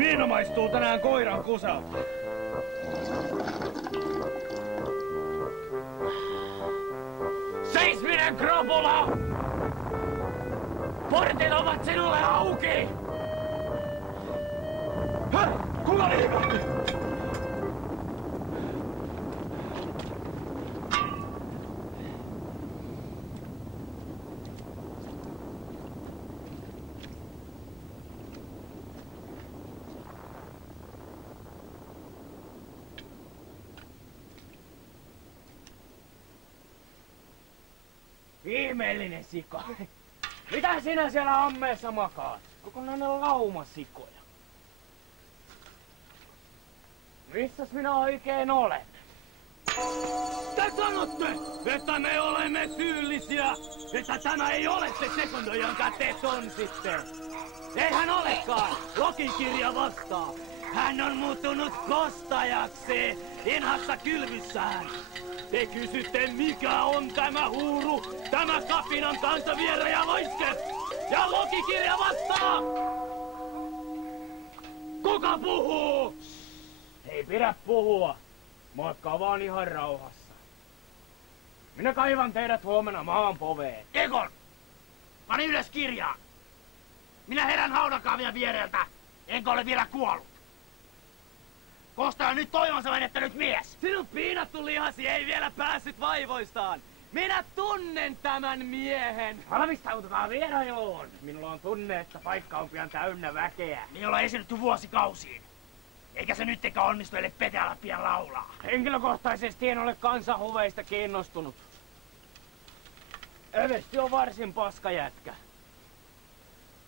Viina maistuu tänään koiran kusalta. Seisminen, krapula! Portit ovat sinulle auki! Kuka liikahti? Ihmeellinen sika. Mitä sinä siellä ammeessa makaat? Kokonainen lauma sikoja. Missäs minä oikein olen? Te sanotte, että me olemme syyllisiä, että tämä ei ole se sekunto, jonka te tonsitte. Eihän olekaan. Lokikirja vastaa. Hän on muuttunut kostajaksi inhassa kylvyssään. Te kysytte, mikä on tämä huuru, tämä kapinan kantavierä ja loiske. Ja lokikirja vastaa! Kuka puhuu? Ei pidä puhua. Moikkaa vaan ihan rauhassa. Minä kaivan teidät huomenna maan poveen. Egon! Pani ylös kirjaa. Minä herän haudakaavia viereltä. Enkä ole vielä kuollut. Kosta on nyt toivonsa menettänyt mies. Sinun piinattu lihasi ei vielä päässyt vaivoistaan. Minä tunnen tämän miehen. Valmistautukaa vierailuun. Minulla on tunne, että paikka on pian täynnä väkeä. Me ollaan esiinnytty vuosikausiin. Eikä se nyt eikä onnistu, ellei Peteala pian laulaa. Henkilökohtaisesti en ole kansanhuveista kiinnostunut. Eversti on varsin paska jätkä.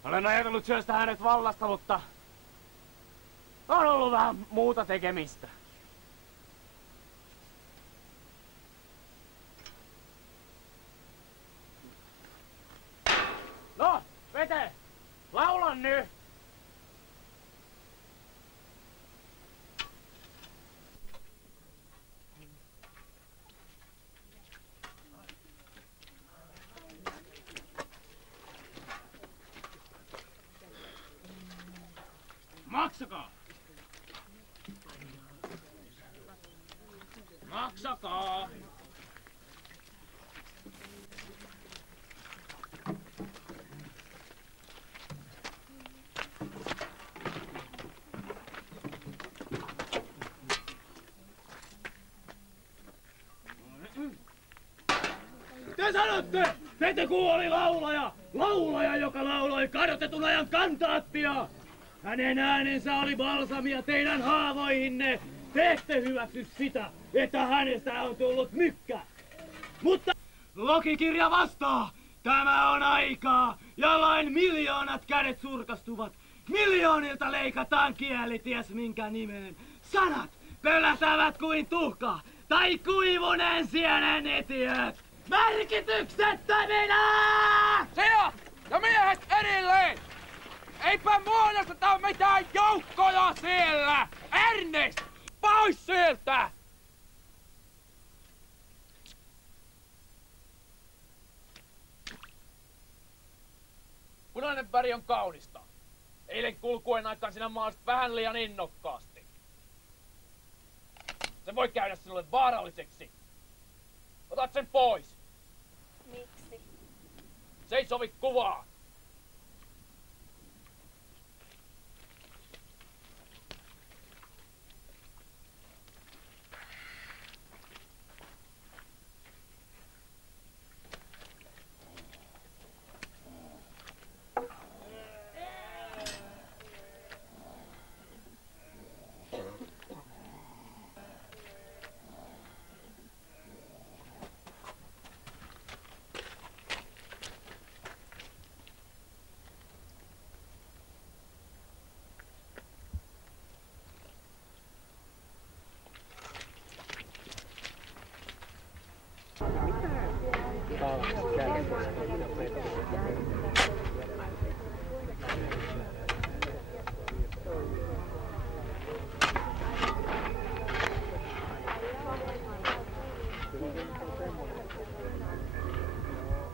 Olen ajatellut syöstä hänet vallasta, mutta on ollut vähän muuta tekemistä. No, Pete, laula nyt! Maksakaa! Maksakaa! Te sanotte! Pete kuoli laulaja! Laulaja, joka lauloi kadotetun ajan kantaattia! Hänen äänensä oli balsamia teidän haavoihinne! Te ette hyväksy sitä, että hänestä on tullut mykkä! Mutta lokikirja vastaa! Tämä on aikaa, jolloin miljoonat kädet surkastuvat. Miljoonilta leikataan kieli ties minkä nimeen. Sanat pölätävät kuin tuhka tai kuivuneen sienen etiöt. Merkityksettöminä! Sinä ja miehet erilleen! Eipä muodosteta mitään joukkoja siellä! Ernest! Pois sieltä! Punainen väri on kaunista. Eilen kulkuen aikaan sinä maalasit vähän liian innokkaasti. Se voi käydä sinulle vaaralliseksi. Otat sen pois. Miksi? Se ei sovi kuvaan.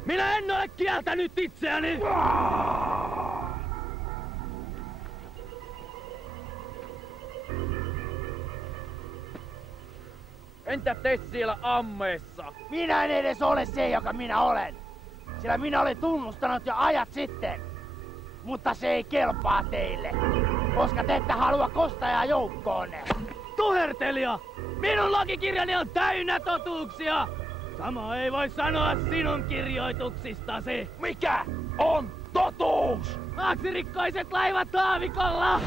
Minä en ole kieltänyt itseäni! Entä te siellä ammeessa? Minä en edes ole se, joka minä olen. Sillä minä olen tunnustanut jo ajat sitten. Mutta se ei kelpaa teille, koska te ette halua kostajaa joukkoonne. Tuhertelija! Minun lakikirjani on täynnä totuuksia! Sama ei voi sanoa sinun kirjoituksistasi. Mikä on totuus? Aksirikkaiset laivat aavikolla!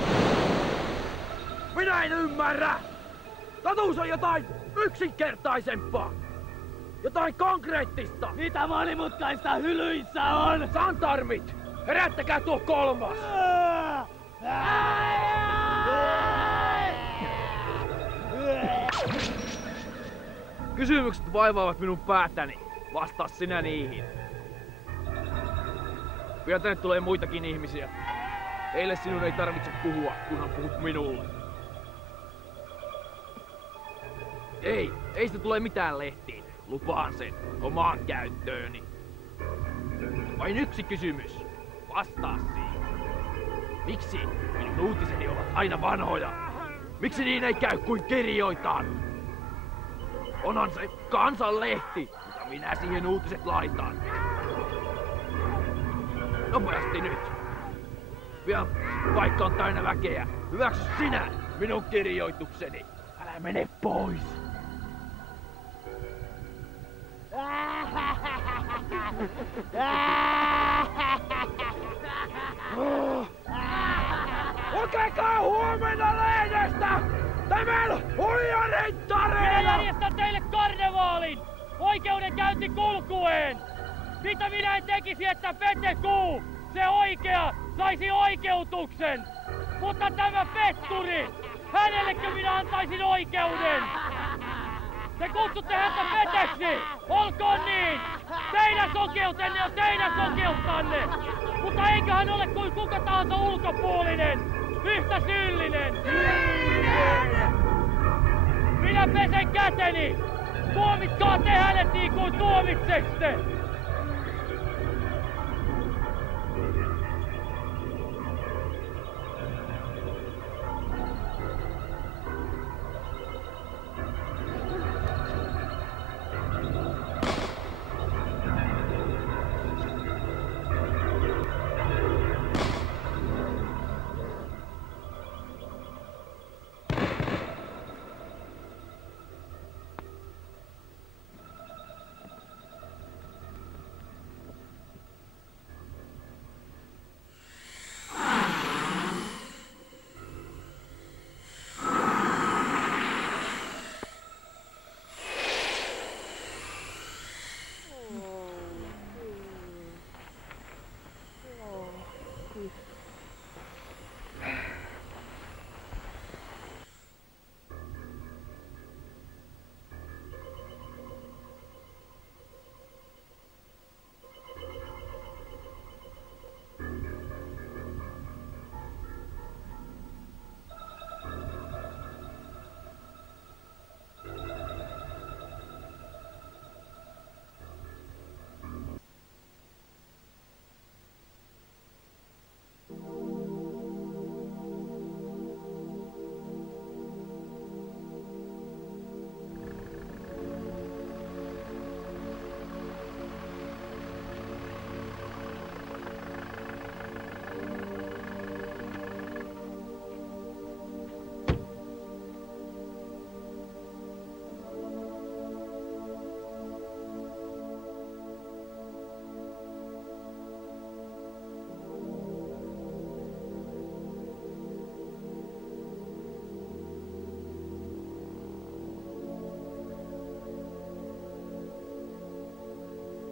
Minä en ymmärrä! Totuus on jotain yksinkertaisempaa! Jotain konkreettista! Mitä monimutkaista hylyissä on? Santarmit! Herättäkää tuo kolmas! Kysymykset vaivaavat minun päätäni. Vastaa sinä niihin. Pian tänne tulee muitakin ihmisiä. Heille sinun ei tarvitse puhua, kunhan puhut minulle. Ei sitä tule mitään lehtiin. Lupaan sen omaan käyttööni. Vain yksi kysymys. Vastaa siihen. Miksi minun uutiseni ovat aina vanhoja? Miksi niin ei käy kuin kirjoitan? Onhan se kansanlehti, mutta minä siihen uutiset laitan. Nopeasti nyt. Pian paikka on täynnä väkeä. Hyväksy sinä minun kirjoitukseni. Älä mene pois. Lukekaa huomenna lehdestä tämän huijarin tarina! Minä järjestän teille karnevaalin! Oikeudenkäynti kulkuen! Mitä minä en tekisi, että Petekuu, se oikea, saisi oikeutuksen? Mutta tämä petturi, hänellekö minä antaisin oikeuden? Te kutsutte häntä peteksi! Olkoon niin! Teidän sokeutenne on teidän sokeuttanne! Mutta eikö hän ole kuin kuka tahansa ulkopuolinen? Yhtä syyllinen! Minä pesen käteni! Tuomitkaa te hänet niin kuin tuomitsette!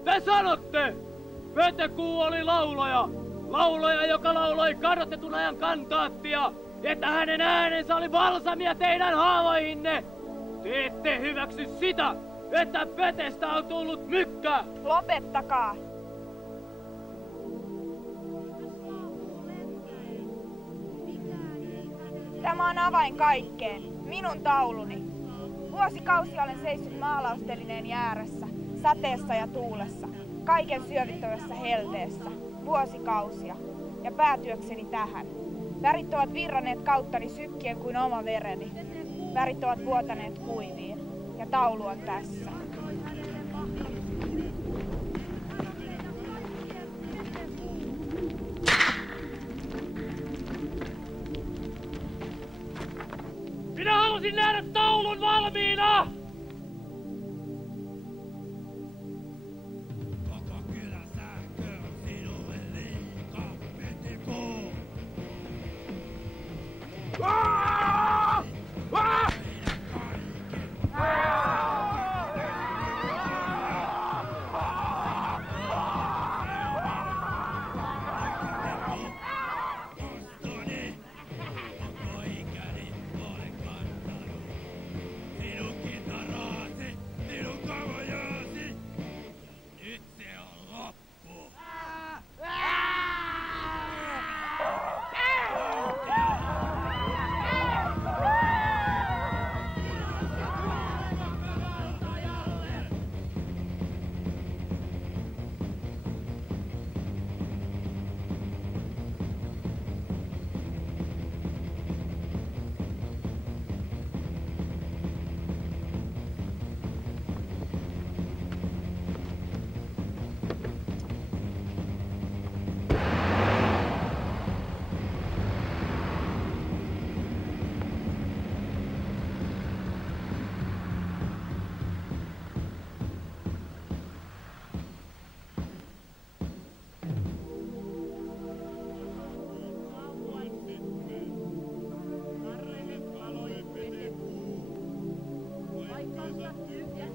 Te sanotte! Petekuu oli laulaja! Laulaja, joka lauloi kadotetun ajan kantaattia! Että hänen äänensä oli balsamia teidän haavoihinne! Te ette hyväksy sitä, että Petestä on tullut mykkä! Lopettakaa! Tämä on avain kaikkeen. Minun tauluni. Vuosikausia olen seissyt maalaustelineen ääressä, sateessa ja tuulessa, kaiken syövyttävässä helteessä. Vuosikausia. Ja päätyökseni tähän. Värit ovat virranneet kauttani sykkien kuin oma vereni. Värit ovat vuotaneet kuiviin. ja taulu on tässä. Minä halusin nähdä taulun valmiina! Koko kylän sähkö on sinulle liika, Petekuu!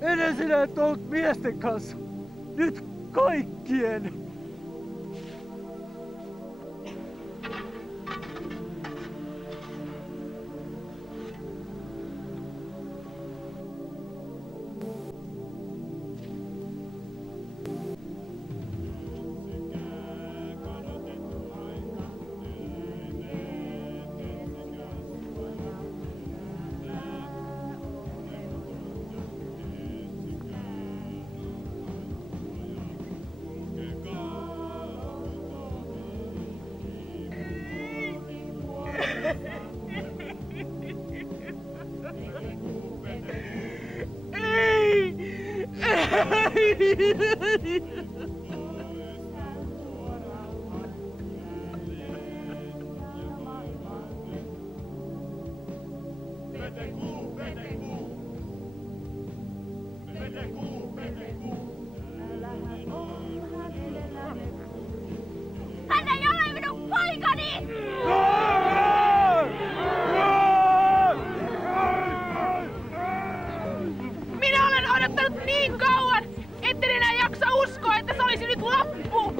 Ennen sinä et ollut miesten kanssa. Nyt kaikkien. Hän ei ole minun poikani! Minä olen odottanut niin kauan, etten enää jaksa uskoa, että se olisi nyt loppu!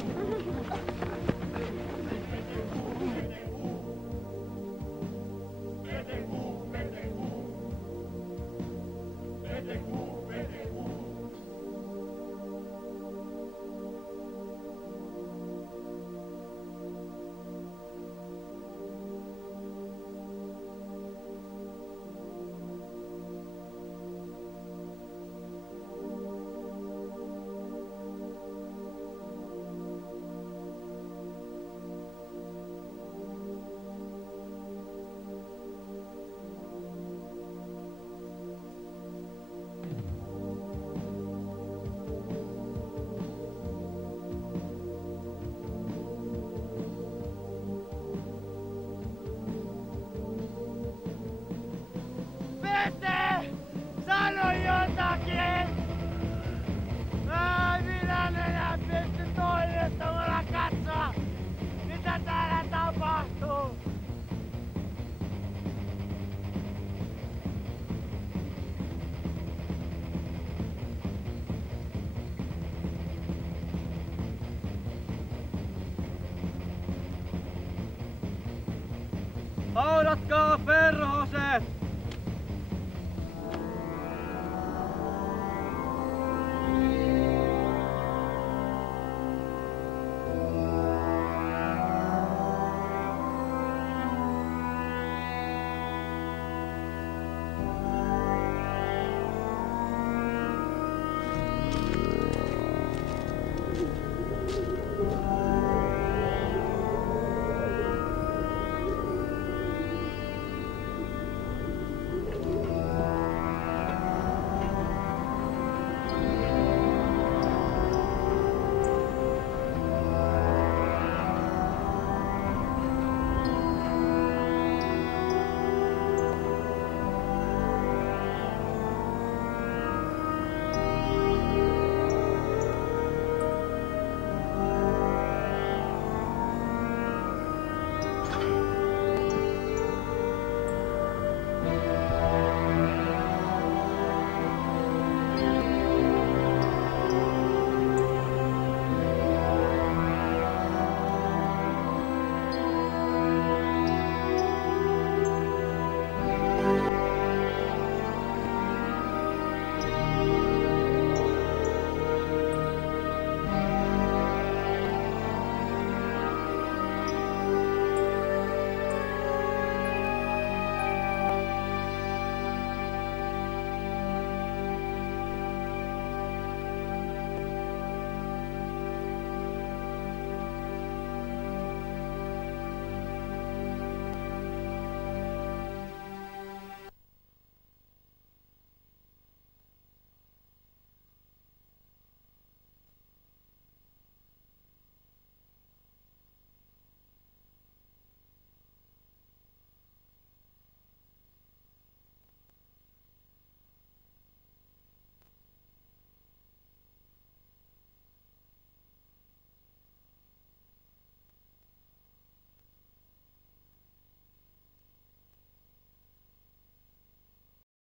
Pete! Sano jotakin! Minä en enää pysty toimettomana katsoa, mitä täällä tapahtuu! Haudatkaa perhoset!